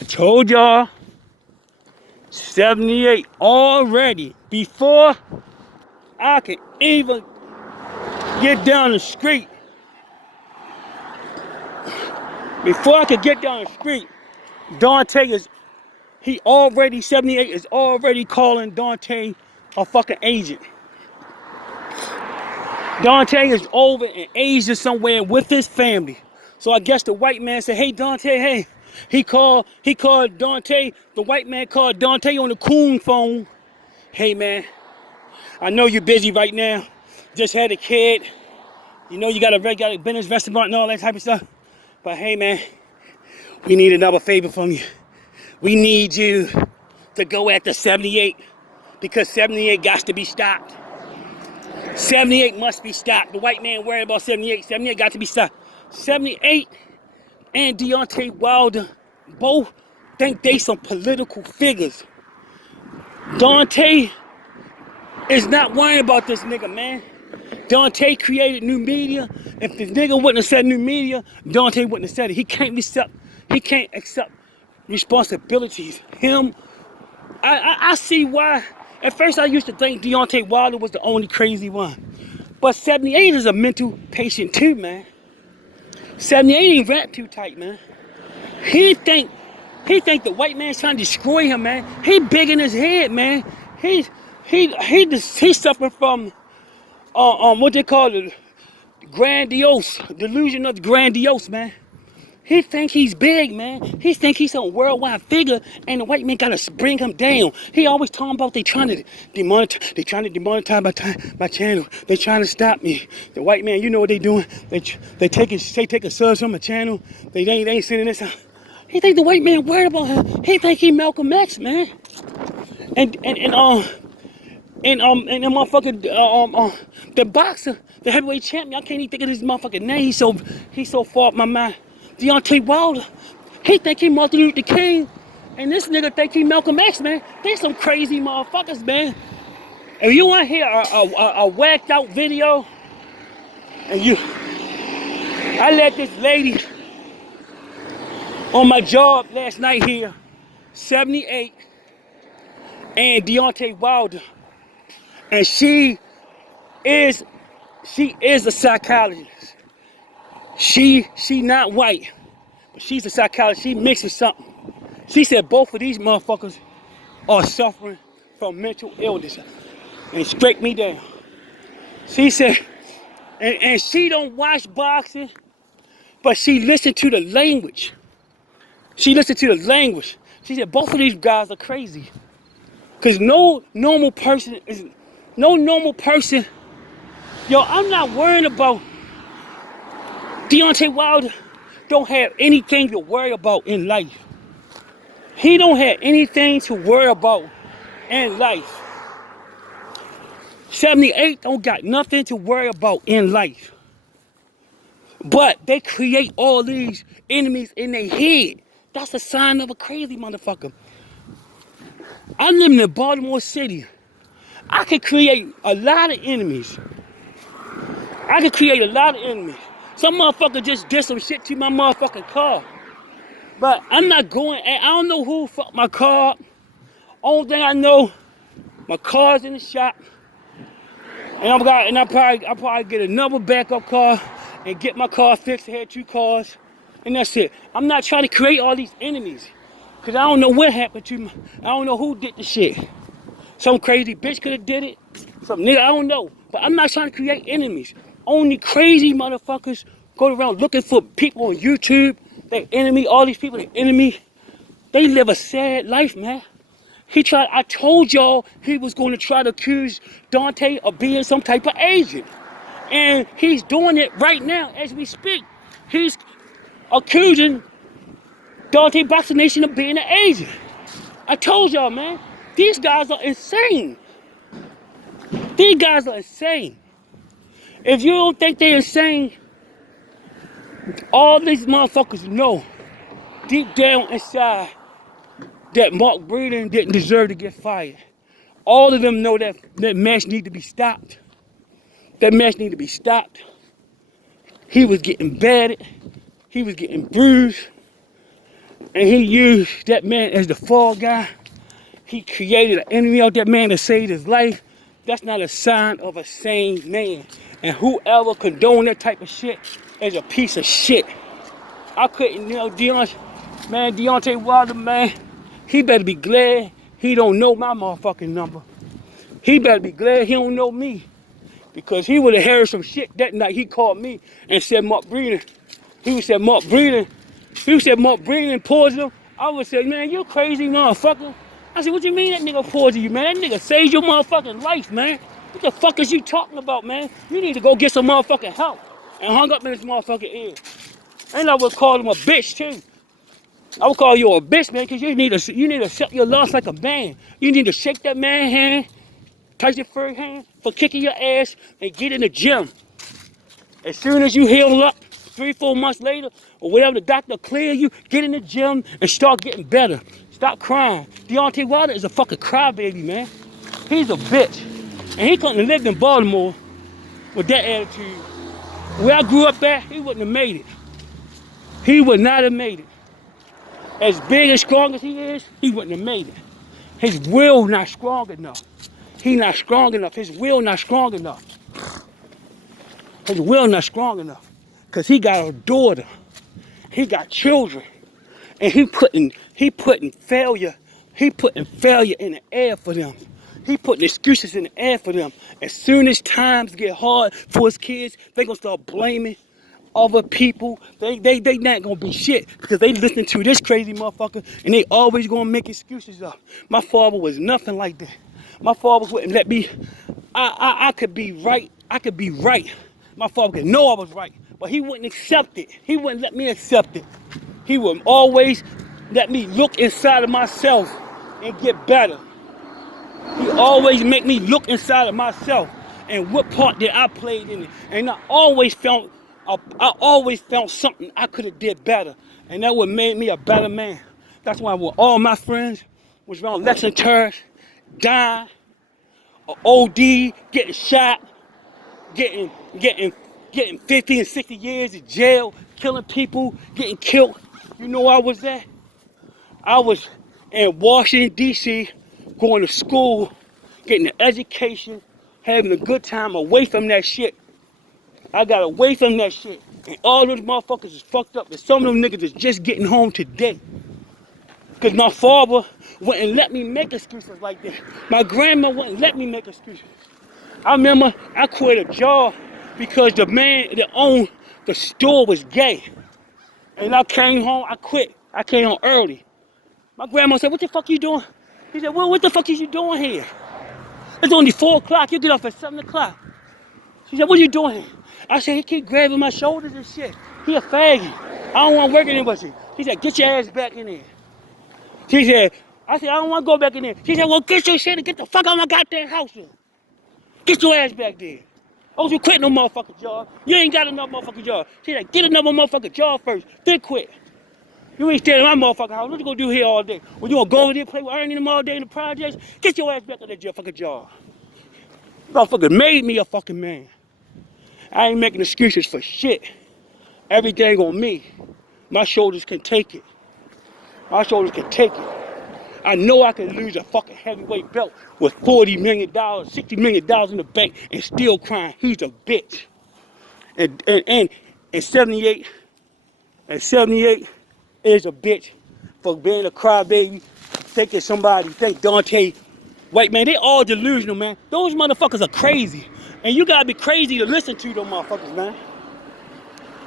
I told y'all 78 already before I could even get down the street. Before I could get down the street, Dante is, 78 is already calling Dante a fucking agent. Dante is over in Asia somewhere with his family. So I guess the white man said, hey Dante, hey. He called Dante, the white man called Dante on the coon phone. Hey man, I know you're busy right now. Just had a kid. You know you got a business restaurant and all that type of stuff. But hey man, we need another favor from you. We need you to go after 78 because 78 got to be stopped. 78 must be stopped. The white man worried about 78. 78 got to be stopped. 78 and Deontay Wilder both think they some political figures. Dante is not worrying about this nigga, man. Dante created new media. If the nigga wouldn't have said new media, Dante wouldn't have said it. He can't accept responsibilities. I see why. At first I used to think Deontay Wilder was the only crazy one. But 78 is a mental patient too, man. 78 ain't wrapped too tight, man. He think the white man's trying to destroy him, man. He big in his head, man. He's suffering from what they call the grandiose, delusion of the grandiose, man. He think he's big, man. He think he's some worldwide figure, and the white man gotta bring him down. He always talking about they trying to demonetize my channel. They trying to stop me. The white man, you know what they doing? They taking subs from my channel. They ain't sending this out. He think the white man worried about him. He think he Malcolm X, man. And the motherfucker, the boxer, the heavyweight champion. I can't even think of his motherfucking name. He's so far off my mind. Deontay Wilder, he think he Martin Luther King, and this nigga think he Malcolm X, man. They some crazy motherfuckers, man. If you want to hear a whacked out video, I let this lady on my job last night here, 78, and Deontay Wilder, and she is a psychologist. She not white, but she's a psychologist. She mixes something. She said both of these motherfuckers are suffering from mental illness, and it straight me down. She said, and she don't watch boxing, but she listened to the language. She said both of these guys are crazy, cause no normal person. Yo, I'm not worrying about. Deontay Wilder don't have anything to worry about in life. He don't have anything to worry about in life. 78 don't got nothing to worry about in life. But they create all these enemies in their head. That's a sign of a crazy motherfucker. I'm living in Baltimore City. I could create a lot of enemies. Some motherfucker just did some shit to my motherfucking car. But I'm not going, I don't know who fucked my car up. Only thing I know, my car's in the shop. And I'll probably get another backup car and get my car fixed. I had 2 cars. And that's it. I'm not trying to create all these enemies. Cause I don't know what happened to me. I don't know who did the shit. Some crazy bitch could have did it. Some nigga, I don't know. But I'm not trying to create enemies. Only crazy motherfuckers go around looking for people on YouTube. They enemy, all these people, they enemy. They live a sad life, man. I told y'all he was going to try to accuse Dante of being some type of agent. And he's doing it right now as we speak. He's accusing Dontaeboxing Nation of being an agent. I told y'all, man, these guys are insane. If you don't think they're insane, all these motherfuckers know deep down inside that Mark Breeden didn't deserve to get fired. All of them know that match need to be stopped. He was getting battered. He was getting bruised. And he used that man as the fall guy. He created an enemy of that man to save his life. That's not a sign of a sane man. And whoever condone that type of shit is a piece of shit. I couldn't, Deontay Wilder, man, he better be glad he don't know my motherfucking number. He better be glad he don't know me. Because he would have heard some shit that night. He called me and said Mark Breeden. He said Mark Breeden poisoned him. I would say, man, you crazy motherfucker. I said, what you mean that nigga poisoned you, man? That nigga saved your motherfucking life, man. What the fuck is you talking about, man? You need to go get some motherfucking help. And hung up in his motherfucking ear. And I would call him a bitch too. I would call you a bitch, man, because you need to accept your loss like a man. You need to shake that man's hand, touch your first hand for kicking your ass, and get in the gym. As soon as you heal up, 3-4 months later, or whatever the doctor clear you, get in the gym and start getting better. Stop crying. Deontay Wilder is a fucking crybaby, man. He's a bitch. And he couldn't have lived in Baltimore with that attitude. Where I grew up at, he wouldn't have made it. He would not have made it. As big and strong as he is, he wouldn't have made it. His will not strong enough. He not strong enough. His will not strong enough. His will not strong enough. Because he got a daughter. He got children. And he putting failure in the air for them. He putting excuses in the air for them. As soon as times get hard for his kids, they gonna start blaming other people. They not gonna be shit because they listen to this crazy motherfucker and they always gonna make excuses up. My father was nothing like that. My father wouldn't let me. I could be right. I could be right. My father could know I was right, but he wouldn't accept it. He wouldn't let me accept it. He would always let me look inside of myself and get better. He always make me look inside of myself and what part that I played in it. And I always felt something I could have did better. And that would made me a better man. That's why when all my friends was around Lexington Terrace, dying, or OD, getting shot, getting 50 and 60 years in jail, killing people, getting killed. You know where I was at? I was in Washington, D.C., going to school, getting an education, having a good time away from that shit. I got away from that shit. And all those motherfuckers is fucked up. And some of them niggas is just getting home today. Because my father wouldn't let me make excuses like that. My grandma wouldn't let me make excuses. I remember I quit a job because the man that owned the store was gay. And I came home, I quit. I came home early. My grandma said, what the fuck you doing? He said, well, what the fuck is you doing here? It's only 4 o'clock, you get off at 7 o'clock. She said, what are you doing here? I said, he keep grabbing my shoulders and shit. He a faggot. I don't want to work anymore. She said, get your ass back in there. I said, I don't want to go back in there. She said, well, get your shit and get the fuck out of my goddamn house then. Get your ass back there. Don't you quit no motherfucking job. You ain't got enough motherfucking job. She said, get another motherfucking job first, then quit. You ain't staying in my motherfucking house. What you gonna do here all day? Well, you gonna go over there, play with Ernie them all day in the projects? Get your ass back on that fucking job. Motherfucker made me a fucking man. I ain't making excuses for shit. Everything on me. My shoulders can take it. My shoulders can take it. I know I can lose a fucking heavyweight belt with $40 million, $60 million in the bank and still crying, he's a bitch. And 78 is a bitch for being a crybaby, thinking think Dante, white man, they all delusional, man. Those motherfuckers are crazy. And you gotta be crazy to listen to those motherfuckers, man.